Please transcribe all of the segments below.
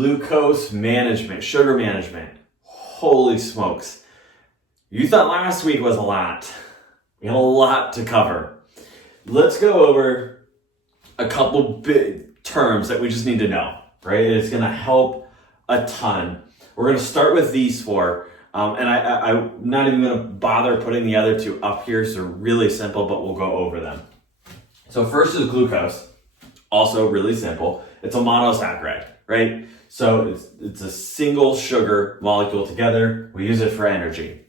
glucose management, sugar management. Holy smokes. You thought last week was a lot. We had a lot to cover. Let's go over a couple big terms that we just need to know, right? It's going to help a ton. We're going to start with these four. And I'm not even going to bother putting the other two up here. So really simple, but we'll go over them. So first is glucose. Also really simple. It's a monosaccharide, right? So it's a single sugar molecule together. We use it for energy.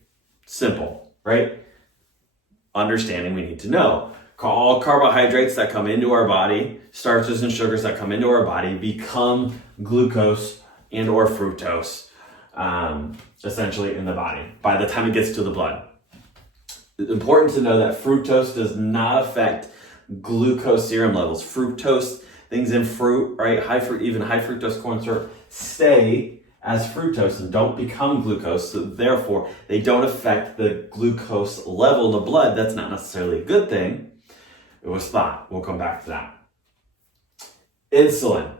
Simple, right? Understanding we need to know. All carbohydrates that come into our body, starches and sugars that come into our body become glucose and or fructose, essentially in the body by the time it gets to the blood. It's important to know that fructose does not affect glucose serum levels. Fructose, things in fruit, right? Even high fructose corn syrup stay as fructose and don't become glucose. So therefore, they don't affect the glucose level in the blood. That's not necessarily a good thing. It was thought. We'll come back to that. Insulin.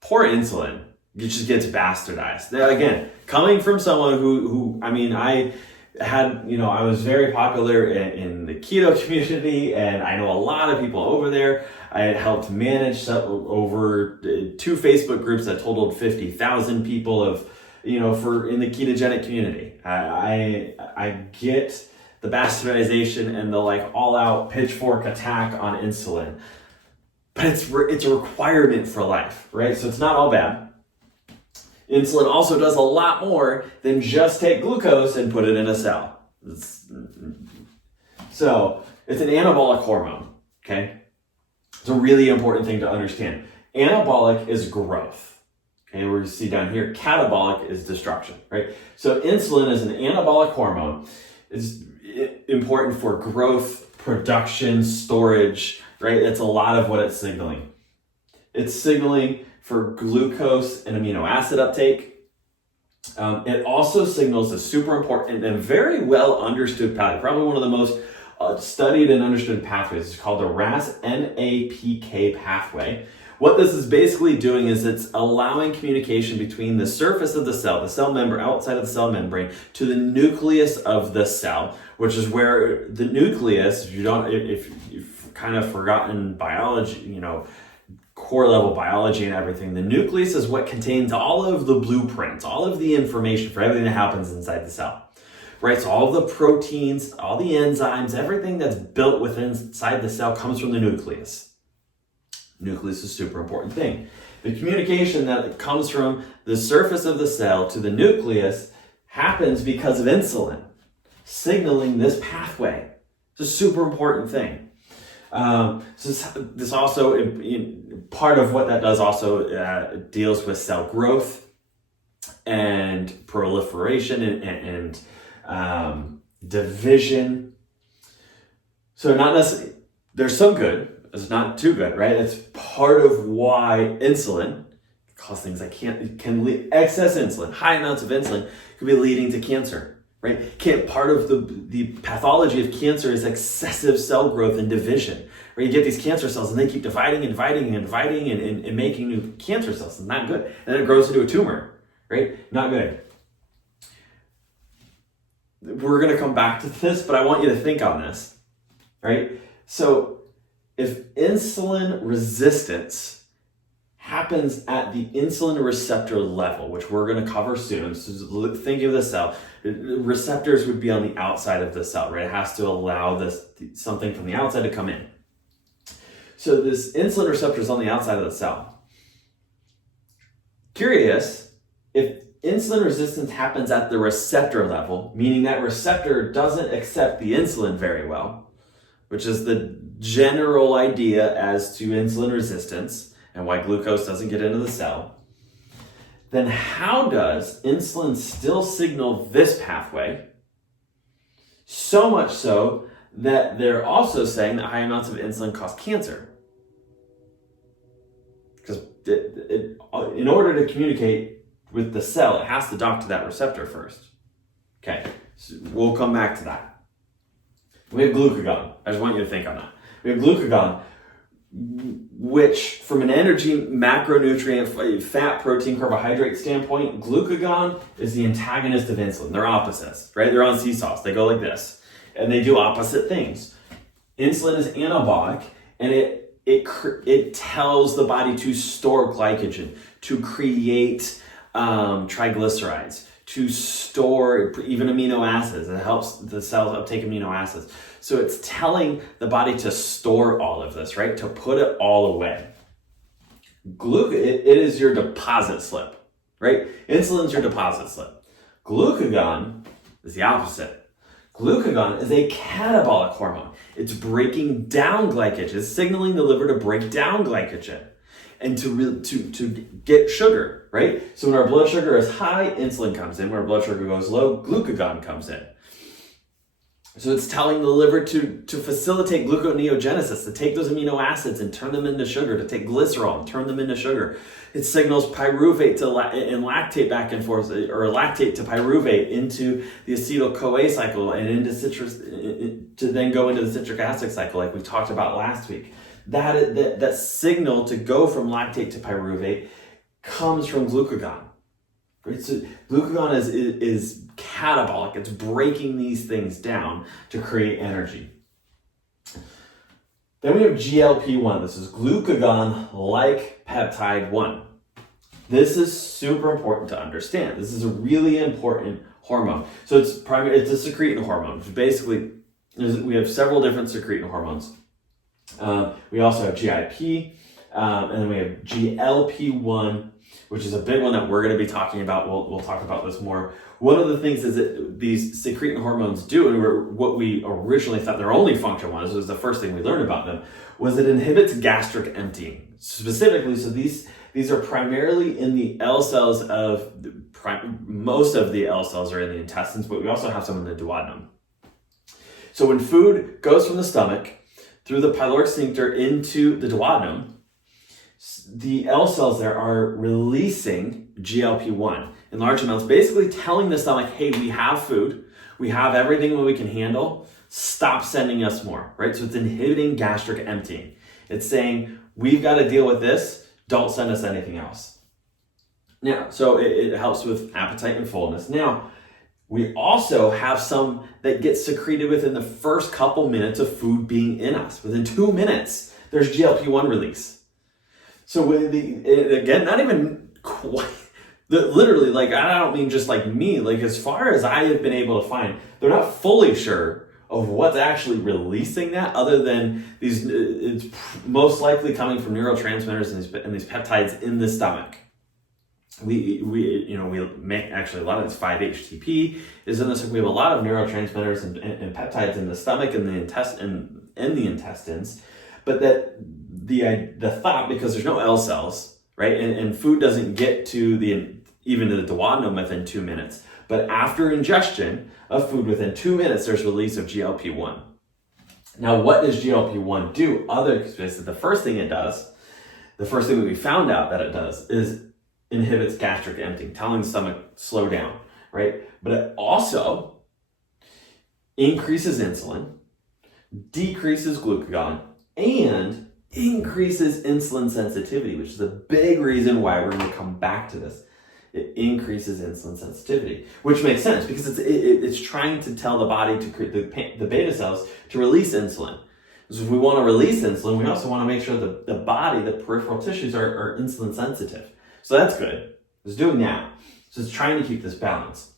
Poor insulin. It just gets bastardized. Again, coming from someone who I was very popular in the keto community, and I know a lot of people over there. I had helped manage over 2 Facebook groups that totaled 50,000 people in the ketogenic community. I get the bastardization and the all out pitchfork attack on insulin, but it's a requirement for life, right? So it's not all bad. Insulin also does a lot more than just take glucose and put it in a cell. So it's an anabolic hormone, okay? It's a really important thing to understand. Anabolic is growth, okay? We're going to see down here, catabolic is destruction, right? So insulin is an anabolic hormone. It's important for growth, production, storage, right? That's a lot of what it's signaling. It's signaling for glucose and amino acid uptake. It also signals a super important and very well understood pathway, probably one of the most studied and understood pathways. It's called the RAS-NAPK pathway. What this is basically doing is it's allowing communication between the surface of the cell membrane, outside of the cell membrane, to the nucleus of the cell, which is where the nucleus, if you've kind of forgotten biology, core level biology and everything, the nucleus is what contains all of the blueprints, all of the information for everything that happens inside the cell, right? So all of the proteins, all the enzymes, everything that's built within inside the cell comes from the nucleus. Nucleus is a super important thing. The communication that comes from the surface of the cell to the nucleus happens because of insulin, signaling this pathway. It's a super important thing. So this also, part of what that does also deals with cell growth and proliferation and division. So not necessarily, there's some good, it's not too good, right? It's part of why insulin cause things like excess insulin, high amounts of insulin could be leading to cancer. Right? Part of the pathology of cancer is excessive cell growth and division. Where you get these cancer cells and they keep dividing and making new cancer cells. It's not good. And then it grows into a tumor, right? Not good. We're going to come back to this, but I want you to think on this, right? So if insulin resistance happens at the insulin receptor level, which we're going to cover soon. So think of the cell. Receptors would be on the outside of the cell, right? It has to allow something from the outside to come in. So this insulin receptor is on the outside of the cell. Curious, if insulin resistance happens at the receptor level, meaning that receptor doesn't accept the insulin very well, which is the general idea as to insulin resistance, and why glucose doesn't get into the cell, then how does insulin still signal this pathway? So much so that they're also saying that high amounts of insulin cause cancer. Because in order to communicate with the cell, it has to dock to that receptor first. Okay, so we'll come back to that. We have glucagon. I just want you to think on that. We have glucagon. which from an energy, macronutrient, fat, protein, carbohydrate standpoint, glucagon is the antagonist of insulin. They're opposites, right? They're on seesaws. They go like this, and they do opposite things. Insulin is anabolic, and it tells the body to store glycogen, to create triglycerides, to store even amino acids. It helps the cells uptake amino acids. So it's telling the body to store all of this, right? To put it all away. It is your deposit slip, right? Insulin's your deposit slip. Glucagon is the opposite. Glucagon is a catabolic hormone. It's breaking down glycogen. It's signaling the liver to break down glycogen and to get sugar, right? So when our blood sugar is high, insulin comes in. When our blood sugar goes low, glucagon comes in. So it's telling the liver to facilitate gluconeogenesis, to take those amino acids and turn them into sugar, to take glycerol and turn them into sugar. It signals pyruvate and lactate back and forth, or lactate to pyruvate into the acetyl-CoA cycle and into citrus, to then go into the citric acid cycle like we talked about last week. That signal to go from lactate to pyruvate comes from glucagon. Right? So glucagon is catabolic. It's breaking these things down to create energy. Then we have GLP-1. This is glucagon-like peptide 1. This is super important to understand. This is a really important hormone. So it's a secretin hormone. Basically, we have several different secretin hormones. We also have GIP, and then we have GLP-1, which is a big one that we're going to be talking about. We'll talk about this more. One of the things is that these secretin hormones do, and what we originally thought their only function was the first thing we learned about them, was it inhibits gastric emptying. Specifically, so these are primarily in the L cells most of the L cells are in the intestines, but we also have some in the duodenum. So when food goes from the stomach through the pyloric sphincter into the duodenum, the L cells there are releasing GLP-1 in large amounts, basically telling the stomach, hey, we have food, we have everything that we can handle, stop sending us more, right? So it's inhibiting gastric emptying. It's saying, we've got to deal with this, don't send us anything else. Now, so it helps with appetite and fullness. Now, we also have some that get secreted within the first couple minutes of food being in us. Within 2 minutes, there's GLP-1 release. So again, not even quite, literally, like, I don't mean just like me, like as far as I have been able to find, they're not fully sure of what's actually releasing that, other than it's most likely coming from neurotransmitters and these peptides in the stomach. We make actually a lot of this 5-HTP is in this. We have a lot of neurotransmitters and peptides in the stomach and the intestines, but that the thought, because there's no L cells, right, and food doesn't get to even to the duodenum within 2 minutes, but after ingestion of food within 2 minutes, there's release of GLP-1. Now, what does GLP-1 do? The first thing it does, the first thing that we found out that it does is inhibits gastric emptying, telling the stomach slow down, right? But it also increases insulin, decreases glucagon, and increases insulin sensitivity, which is a big reason why we're going to come back to this. It increases insulin sensitivity, which makes sense because it's trying to tell the body to create the beta cells to release insulin. So if we want to release insulin, we also want to make sure that the body, the peripheral tissues are insulin sensitive. So that's good. It's doing that. So it's trying to keep this balance.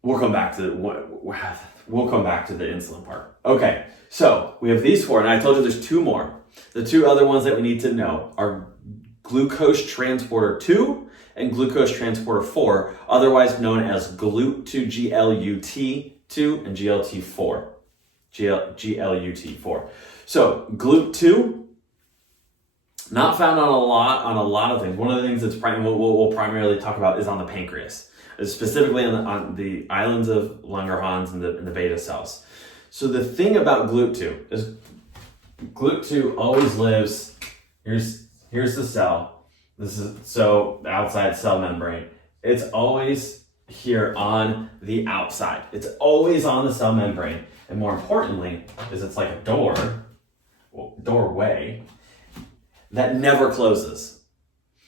We'll come back to the insulin part. Okay, so we have these 4, and I told you there's 2 more. The 2 other ones that we need to know are glucose transporter 2 and glucose transporter 4, otherwise known as GLUT2, GLUT2, and GLT4. GLUT4. So GLUT2, not found on a lot of things. One of the things that's we'll primarily talk about is on the pancreas, specifically on the islands of Langerhans and the beta cells. So the thing about GLUT2 is GLUT2 always lives. Here's the cell. This is the outside cell membrane. It's always here on the outside. It's always on the cell membrane. And more importantly, is it's like a door doorway that never closes.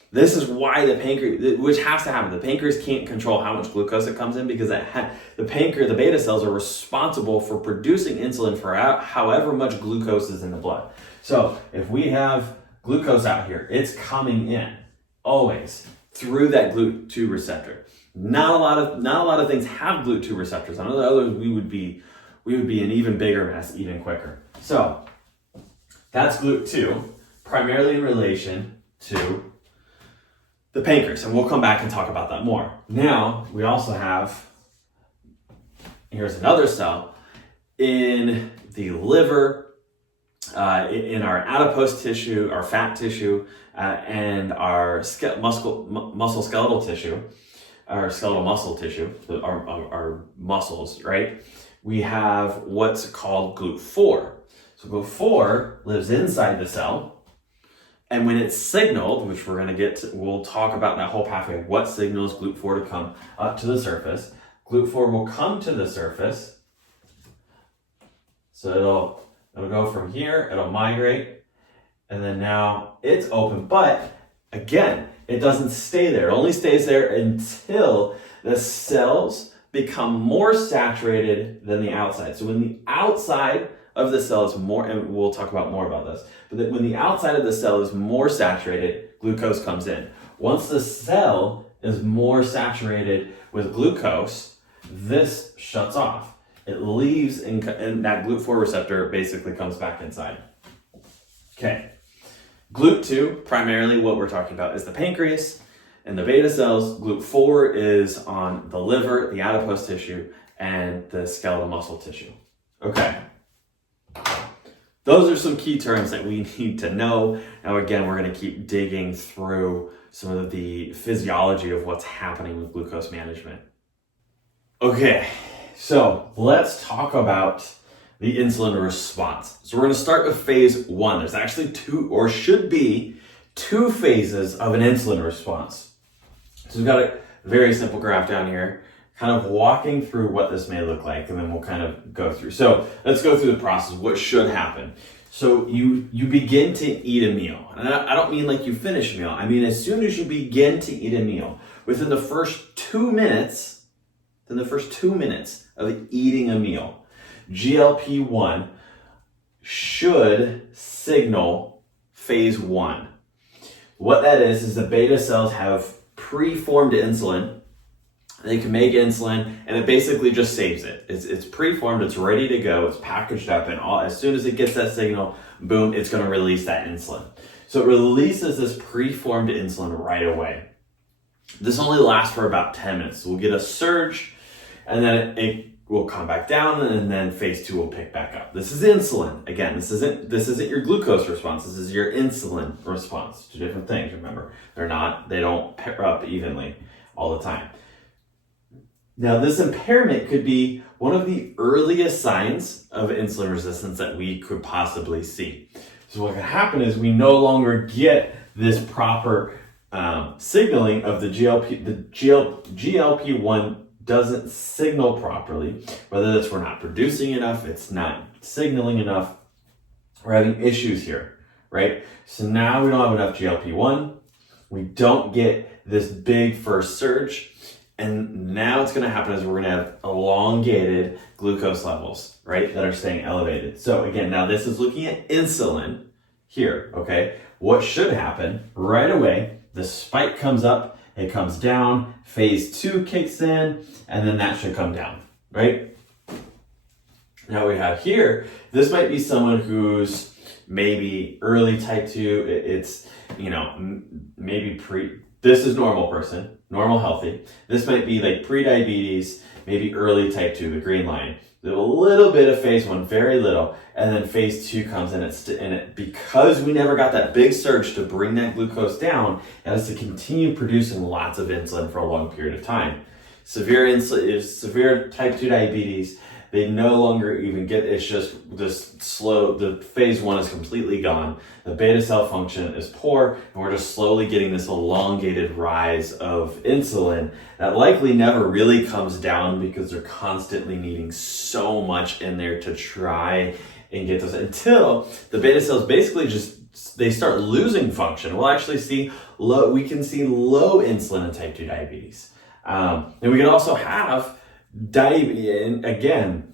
This is why the pancreas, which has to happen. The pancreas can't control how much glucose it comes in because the beta cells are responsible for producing insulin for however much glucose is in the blood. So if we have glucose out here, it's coming in always through that GLUT2 receptor. Not a lot of things have GLUT2 receptors. On the others, we would be an even bigger mess even quicker. So that's GLUT2, primarily in relation to the pancreas, and we'll come back and talk about that more. Now, we also have, here's another cell in the liver, in our adipose tissue, our fat tissue, and our muscle skeletal tissue, our skeletal muscle tissue, our muscles, right? We have what's called GLUT4. So GLUT4 lives inside the cell. And when it's signaled, which we're going to get to, we'll talk about that whole pathway, what signals GLUT4 to come up to the surface. GLUT4 will come to the surface. So it'll go from here, it'll migrate, and then now it's open. But again, it doesn't stay there. It only stays there until the cells become more saturated than the outside. So when the outside of the cell is more, and we'll talk about more about this, but when the outside of the cell is more saturated, glucose comes in. Once the cell is more saturated with glucose, this shuts off. It leaves, and that GLUT4 receptor basically comes back inside. Okay. GLUT2, primarily what we're talking about is the pancreas and the beta cells. GLUT4 is on the liver, the adipose tissue, and the skeletal muscle tissue. Okay. Those are some key terms that we need to know. Now, again, we're going to keep digging through some of the physiology of what's happening with glucose management. Okay, so let's talk about the insulin response. So we're going to start with phase 1. There's actually should be two phases of an insulin response. So we've got a very simple graph down here, kind of walking through what this may look like, and then we'll kind of go through. So let's go through the process, what should happen. So you begin to eat a meal. And I don't mean like you finish a meal. I mean, as soon as you begin to eat a meal, within the first 2 minutes of eating a meal, GLP-1 should signal phase 1. What that is the beta cells have preformed insulin. They can make insulin, and it basically just saves it. It's preformed, it's ready to go, it's packaged up, and as soon as it gets that signal, boom, it's going to release that insulin. So it releases this preformed insulin right away. This only lasts for about 10 minutes. So we'll get a surge, and then it will come back down, and then phase 2 will pick back up. This is insulin. Again, this isn't your glucose response. This is your insulin response. Two different things, remember. They don't pair up evenly all the time. Now, this impairment could be one of the earliest signs of insulin resistance that we could possibly see. So what can happen is we no longer get this proper signaling of the GLP-1 doesn't signal properly, whether that's we're not producing enough, it's not signaling enough, we're having issues here, right? So now we don't have enough GLP-1, we don't get this big first surge, and now what's going to happen is we're going to have elongated glucose levels, right, that are staying elevated. So again, now this is looking at insulin here, okay? What should happen right away, the spike comes up, it comes down, phase 2 kicks in, and then that should come down, right? Now we have here, this might be someone who's maybe early type 2, it's, maybe this is normal person, normal healthy. This might be like pre-diabetes, maybe early type 2, the green line. A little bit of phase 1, very little, and then phase 2 comes in, because we never got that big surge to bring that glucose down, it has to continue producing lots of insulin for a long period of time. Severe type 2 diabetes, they no longer even get, it's just this slow, the phase 1 is completely gone. The beta cell function is poor, and we're just slowly getting this elongated rise of insulin that likely never really comes down because they're constantly needing so much in there to try and get those until the beta cells basically they start losing function. We'll actually see we can see low insulin in type 2 diabetes. And we can also have diabetes, and again,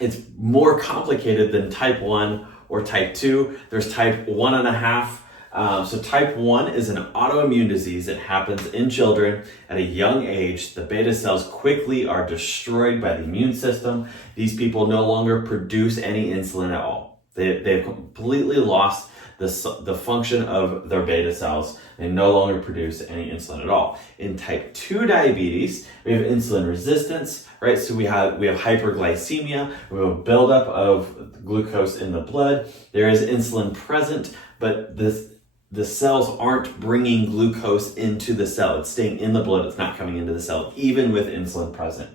it's more complicated than type 1 or type 2. There's type 1.5. So type 1 is an autoimmune disease that happens in children at a young age. The beta cells quickly are destroyed by the immune system. These people no longer produce any insulin at all. They've completely lost the function of their beta cells. They no longer produce any insulin at all. In type 2 diabetes, we have insulin resistance, right? So we have hyperglycemia, we have a buildup of glucose in the blood. There is insulin present, but the cells aren't bringing glucose into the cell. It's staying in the blood. It's not coming into the cell, even with insulin present.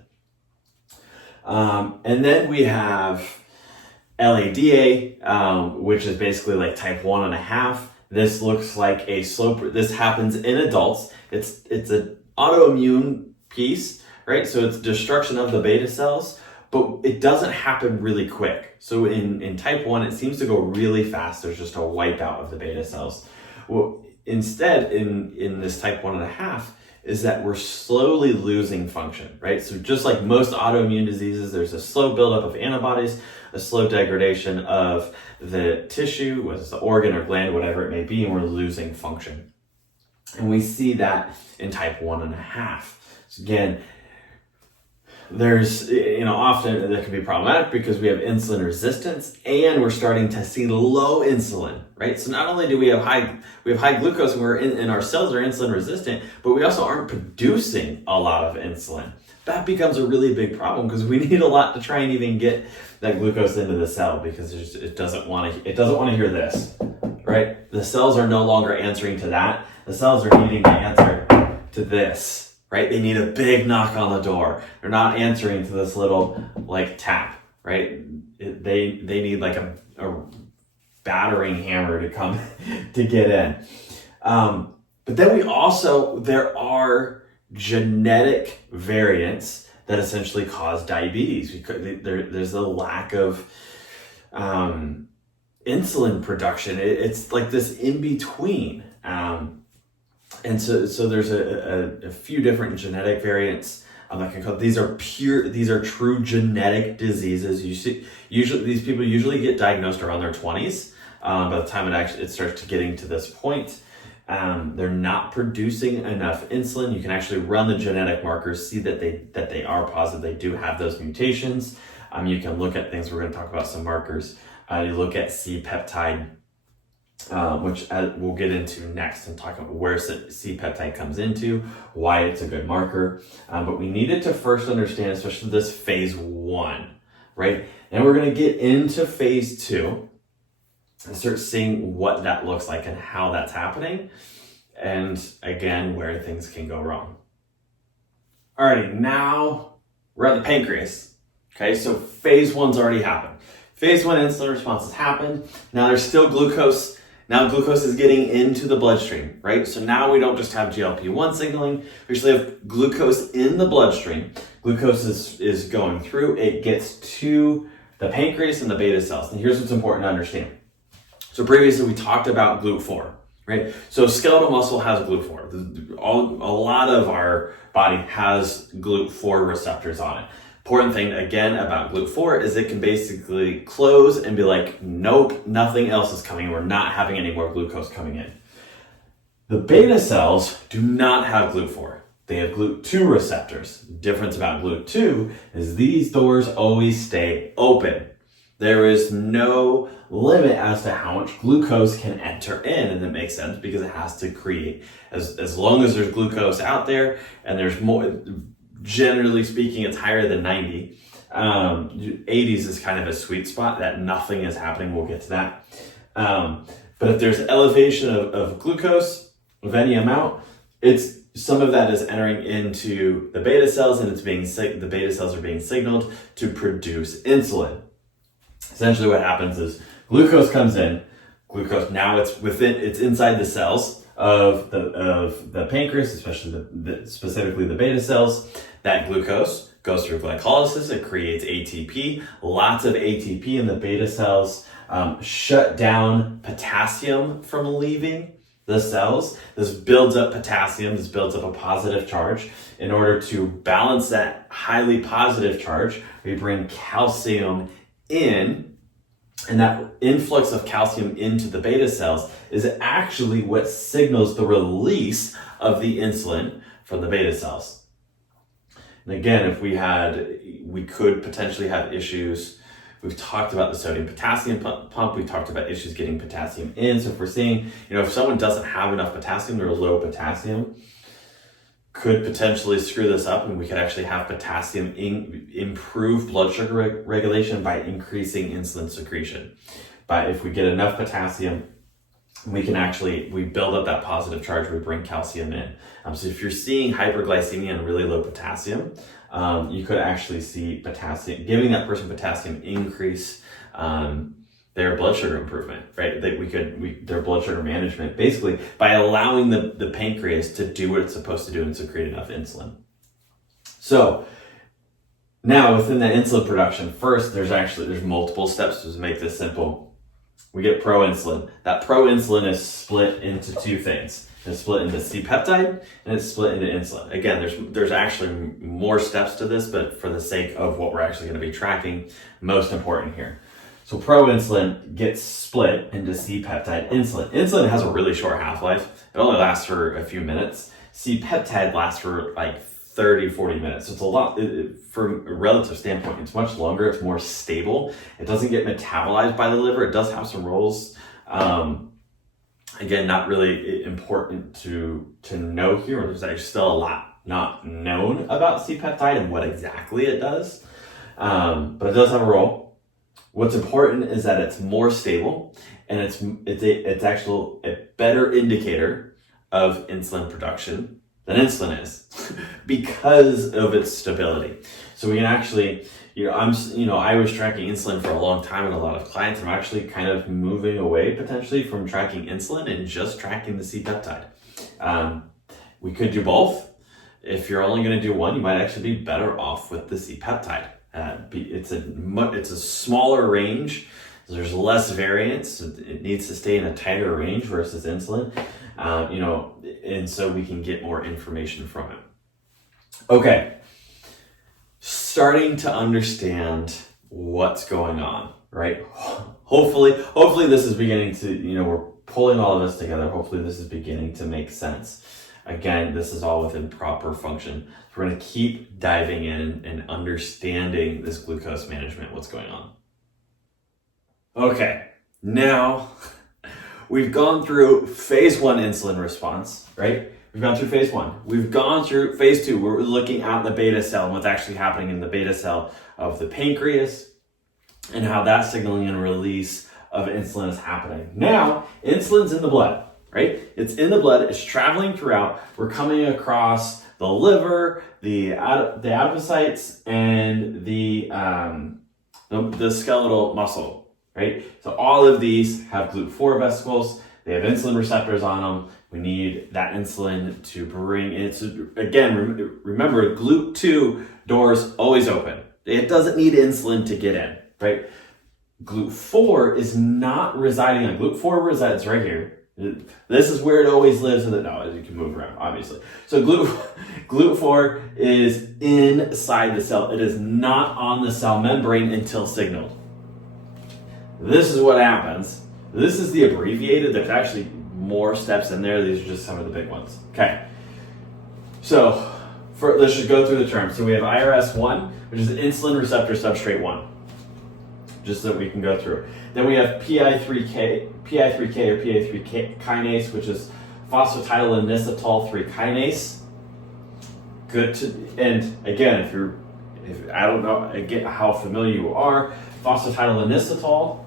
And then we have LADA, which is basically like type 1.5. This looks like a slow. This happens in adults. It's an autoimmune piece, right? So it's destruction of the beta cells, but it doesn't happen really quick. So in type 1, it seems to go really fast. There's just a wipeout of the beta cells. Well, instead, in this type 1.5, is that we're slowly losing function, right? So just like most autoimmune diseases, there's a slow buildup of antibodies, a slow degradation of the tissue, whether it's the organ or gland, whatever it may be, and we're losing function. And we see that in type 1.5. So again, there's, often that can be problematic because we have insulin resistance and we're starting to see low insulin, right? So not only do we have high glucose and our cells are insulin resistant, but we also aren't producing a lot of insulin. That becomes a really big problem because we need a lot to try and even get that glucose into the cell because it doesn't want to hear this, right? The cells are no longer answering to that. The cells are needing to answer to this. Right? They need a big knock on the door. They're not answering to this little tap, right? They need like a battering hammer to come to get in. But then there are genetic variants that essentially cause diabetes. There's a lack of insulin production. It's like this in between. And so there's a few different genetic variants. These are true genetic diseases. Usually these people usually get diagnosed around their 20s. By the time it starts to getting to this point, they're not producing enough insulin. You can actually run the genetic markers, see that they are positive. They do have those mutations. You can look at things. We're going to talk about some markers. You look at C-peptide, which we'll get into next and talk about where C-peptide comes into, why it's a good marker. But we needed to first understand, especially this phase 1, right? And we're going to get into phase 2 and start seeing what that looks like and how that's happening. And again, where things can go wrong. Alrighty, now we're at the pancreas. Okay, so phase 1's already happened. Phase 1 insulin response has happened. Now there's still glucose. Now glucose is getting into the bloodstream, right? So now we don't just have GLP-1 signaling, we actually have glucose in the bloodstream. Glucose is going through, it gets to the pancreas and the beta cells. And here's what's important to understand. So previously we talked about GLUT4, right? So skeletal muscle has GLUT4. A lot of our body has GLUT4 receptors on it. Important thing, again, about GLUT4 is it can basically close and be like, nope, nothing else is coming. We're not having any more glucose coming in. The beta cells do not have GLUT4. They have GLUT2 receptors. The difference about GLUT2 is these doors always stay open. There is no limit as to how much glucose can enter in, and that makes sense because it has to create, as long as there's glucose out there and there's more. Generally speaking, it's higher than 90. 80s is kind of a sweet spot that nothing is happening. We'll get to that. But if there's elevation of glucose of any amount, some of that is entering into the beta cells, and the beta cells are being signaled to produce insulin. Essentially, what happens is glucose comes in. Glucose now it's inside the cells of the pancreas, especially specifically the beta cells. That glucose goes through glycolysis, it creates ATP, lots of ATP in the beta cells, shut down potassium from leaving the cells. This builds up potassium, this builds up a positive charge. In order to balance that highly positive charge, we bring calcium in, and that influx of calcium into the beta cells is actually what signals the release of the insulin from the beta cells. And again, we could potentially have issues. We've talked about the sodium potassium pump. We've talked about issues getting potassium in. So if we're seeing, if someone doesn't have enough potassium, they're low potassium, could potentially screw this up, and we could actually have potassium improve blood sugar regulation by increasing insulin secretion. But if we get enough potassium, we build up that positive charge, we bring calcium in. So if you're seeing hyperglycemia and really low potassium, you could actually see giving that person potassium increase their blood sugar improvement, right? Their blood sugar management, basically by allowing the pancreas to do what it's supposed to do and secrete enough insulin. So now within that insulin production, first there's multiple steps to make this simple. We get proinsulin. That proinsulin is split into two things. It's split into C-peptide and it's split into insulin. Again, there's actually more steps to this, but for the sake of what we're actually going to be tracking, most important here. So proinsulin gets split into C-peptide, insulin. Insulin has a really short half-life. It only lasts for a few minutes. C-peptide lasts for like 30, 40 minutes. So it's a lot, from a relative standpoint, it's much longer, it's more stable. It doesn't get metabolized by the liver. It does have some roles. Again, not really important to know here. There's actually still a lot not known about C-peptide and what exactly it does. But it does have a role. What's important is that it's more stable, and it's actually a better indicator of insulin production than insulin is because of its stability. So we can actually, I was tracking insulin for a long time in a lot of clients. I'm actually kind of moving away potentially from tracking insulin and just tracking the C-peptide. We could do both. If you're only going to do one, you might actually be better off with the C-peptide. It's a smaller range. There's less variance. It needs to stay in a tighter range versus insulin, and so we can get more information from it. Okay, starting to understand what's going on, right? Hopefully this is beginning to, we're pulling all of this together. Hopefully this is beginning to make sense. Again, this is all within proper function. We're going to keep diving in and understanding this glucose management, what's going on. Okay, now we've gone through phase 1 insulin response, right? We've gone through phase 1. We've gone through phase 2. We're looking at the beta cell and what's actually happening in the beta cell of the pancreas and how that signaling and release of insulin is happening. Now, insulin's in the blood, right? It's in the blood. It's traveling throughout. We're coming across the liver, the adipocytes, and the skeletal muscle, right? So all of these have GLUT4 vesicles. They have insulin receptors on them. We need that insulin to bring it. So again, remember, GLUT2 doors always open. It doesn't need insulin to get in, right? GLUT4 is not residing on. GLUT4 resides right here. This is where it always lives, and you can move around, obviously. So GLUT4 is inside the cell. It is not on the cell membrane until signaled. This is what happens. This is the abbreviated. There's actually more steps in there. These are just some of the big ones. Okay. So let's just go through the terms. So we have IRS1, which is insulin receptor substrate 1. Just so we can go through. Then we have PI3K or PI3 kinase, which is phosphatidylinositol 3 kinase. And again, if I don't know again how familiar you are, phosphatidylinositol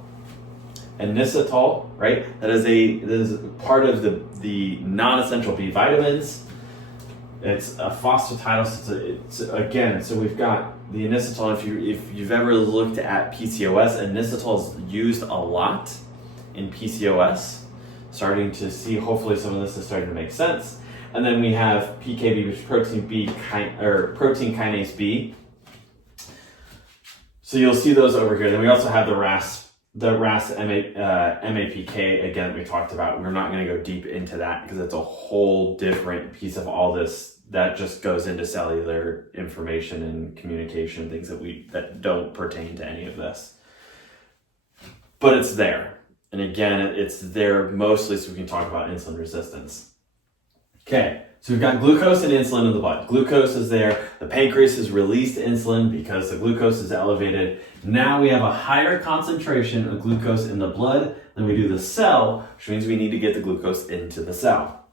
and inositol, right? That is part of the non-essential B vitamins. It's a phosphatidyl. So we've got the inositol. If you've ever looked at PCOS, inositol is used a lot in PCOS. Starting to see, hopefully some of this is starting to make sense. And then we have PKB, which is protein kinase B, So you'll see those over here. Then we also have the RAS MAPK, again, we talked about. We're not going to go deep into that because it's a whole different piece of all this that just goes into cellular information and communication, things that don't pertain to any of this. But it's there. And again, it's there mostly so we can talk about insulin resistance. Okay, so we've got glucose and insulin in the blood. Glucose is there. The pancreas has released insulin because the glucose is elevated. Now we have a higher concentration of glucose in the blood than we do the cell, which means we need to get the glucose into the cell.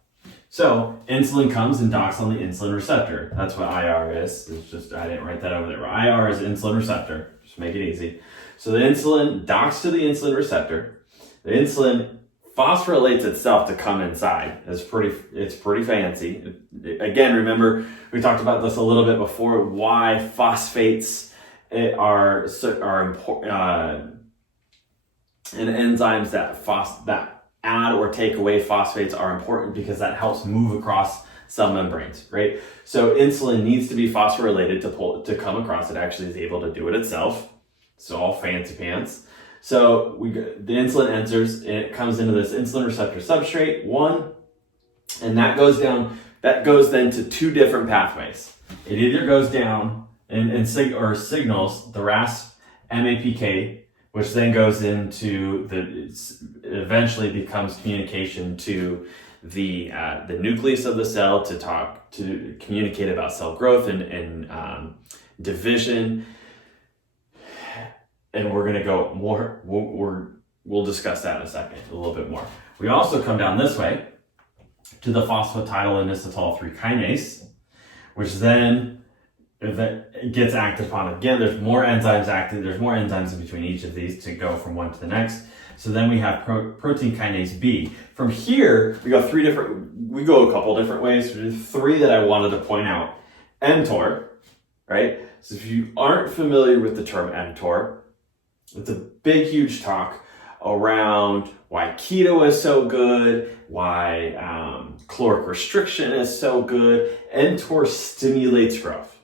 So insulin comes and docks on the insulin receptor. That's what IR is. It's just, I didn't write that over there. IR is insulin receptor. Just make it easy. So the insulin docks to the insulin receptor. The insulin phosphorylates itself to come inside. It's pretty fancy. Again, remember, we talked about this a little bit before, why phosphates are important, and enzymes that add or take away phosphates are important because that helps move across cell membranes, right? So insulin needs to be phosphorylated to come across. It actually is able to do it itself. It's all fancy pants. So the insulin enters, it comes into this insulin receptor substrate 1, and that goes then to 2 different pathways. It either goes down and signals the RAS MAPK, which then goes into eventually becomes communication to the nucleus of the cell to communicate about cell growth and division. And we're going to go more, we'll discuss that in a second, a little bit more. We also come down this way to the phosphatidylinositol-3 kinase, which then it gets acted upon. Again, there's more enzymes active. There's more enzymes in between each of these to go from one to the next. So then we have protein kinase B. From here, we go a couple different ways. There's 3 that I wanted to point out. mTOR, right? So if you aren't familiar with the term mTOR, it's a big, huge talk around why keto is so good, why caloric restriction is so good. mTOR stimulates growth.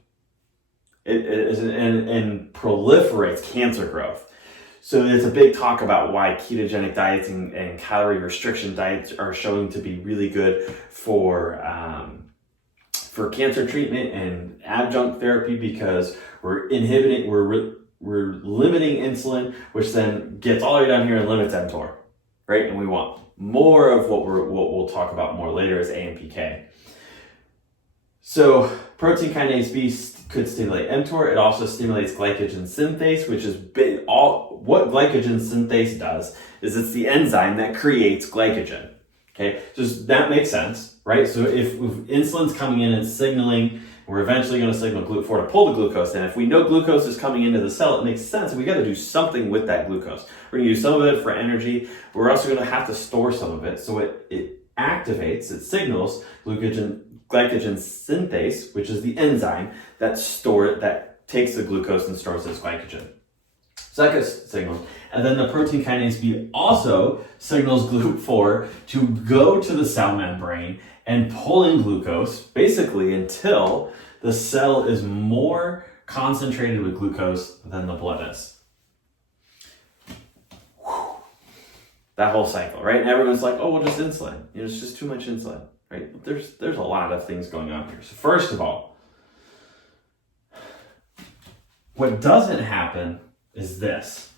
And proliferates cancer growth. So it's a big talk about why ketogenic diets and calorie restriction diets are showing to be really good for cancer treatment and adjunct therapy because we're limiting insulin, which then gets all the way down here and limits mTOR, right? And we want more of what we'll talk about more later is AMPK. So protein kinase B could stimulate mTOR. It also stimulates glycogen synthase, which is what glycogen synthase does is it's the enzyme that creates glycogen. Okay, so that makes sense, right? So if insulin's coming in and signaling, we're eventually going to signal GLUT4 to pull the glucose in. If we know glucose is coming into the cell, it makes sense. We got to do something with that glucose. We're going to use some of it for energy. We're also going to have to store some of it. So it activates, it signals glycogen synthase, which is the enzyme that takes the glucose and stores this glycogen. So that gets signaled. And then the protein kinase B also signals GLUT4 to go to the cell membrane and pull in glucose, basically until the cell is more concentrated with glucose than the blood is. Whew. That whole cycle, right? And everyone's like, oh, well, just insulin. It's just too much insulin, right? There's a lot of things going on here. So first of all, what doesn't happen is this.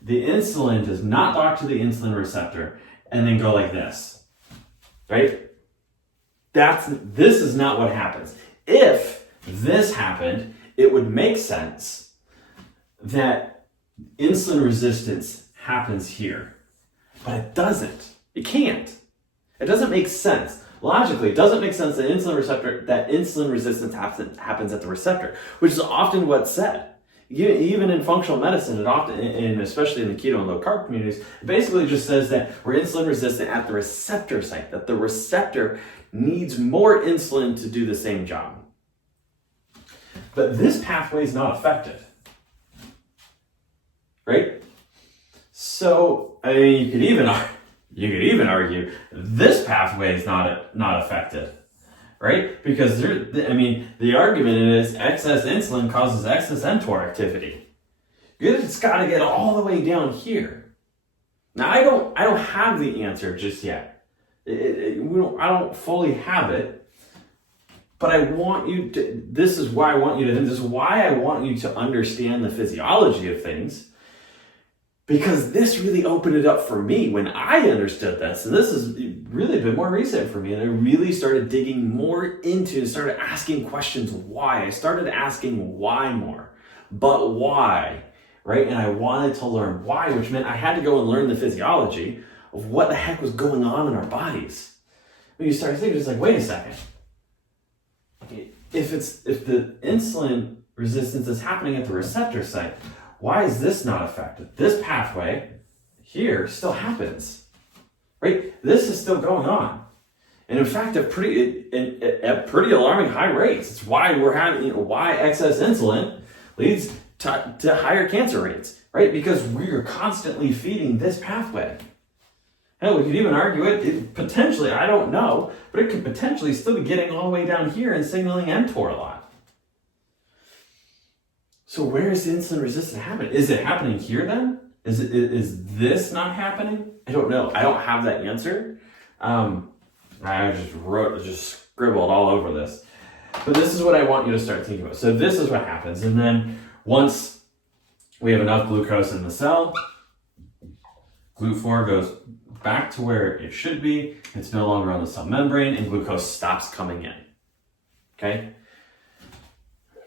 The insulin does not dock to the insulin receptor and then go like this, right? This is not what happens. If this happened, it would make sense that insulin resistance happens here, but it doesn't. It can't. It doesn't make sense. Logically, it doesn't make sense that insulin resistance happens at the receptor, which is often what's said. Even in functional medicine, it often, and especially in the keto and low carb communities, it basically just says that we're insulin resistant at the receptor site, that the receptor needs more insulin to do the same job. But this pathway is not affected, right? So, I mean, you could even argue this pathway is not affected. Right? Because the argument is excess insulin causes excess mTOR activity. It's got to get all the way down here. Now, I don't have the answer just yet. I don't fully have it, but I want you to, this is why I want you to, this is why I want you to understand the physiology of things, because this really opened it up for me when I understood this. And this has really been more recent for me. And I really started digging more into, started asking questions why. I started asking why more, but why? Right? And I wanted to learn why, which meant I had to go and learn the physiology of what the heck was going on in our bodies. When you start thinking, it's like, wait a second. If the insulin resistance is happening at the receptor site, why is this not affected? This pathway here still happens, right? This is still going on. And in fact, at pretty alarming high rates. It's why we're having, why excess insulin leads to higher cancer rates, right? Because we are constantly feeding this pathway. Hell, we could even argue it potentially, I don't know, but it could potentially still be getting all the way down here and signaling mTOR a lot. So where is the insulin resistance happening? Is it happening here then? Is this not happening? I don't know. I don't have that answer. I just scribbled all over this. But this is what I want you to start thinking about. So this is what happens. And then once we have enough glucose in the cell, GLUT4 goes back to where it should be. It's no longer on the cell membrane, and glucose stops coming in. Okay?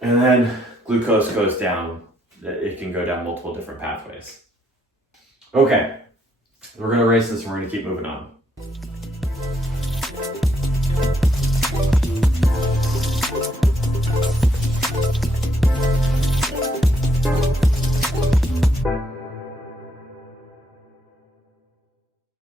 And then glucose goes down. It can go down multiple different pathways. Okay. We're going to erase this and we're going to keep moving on.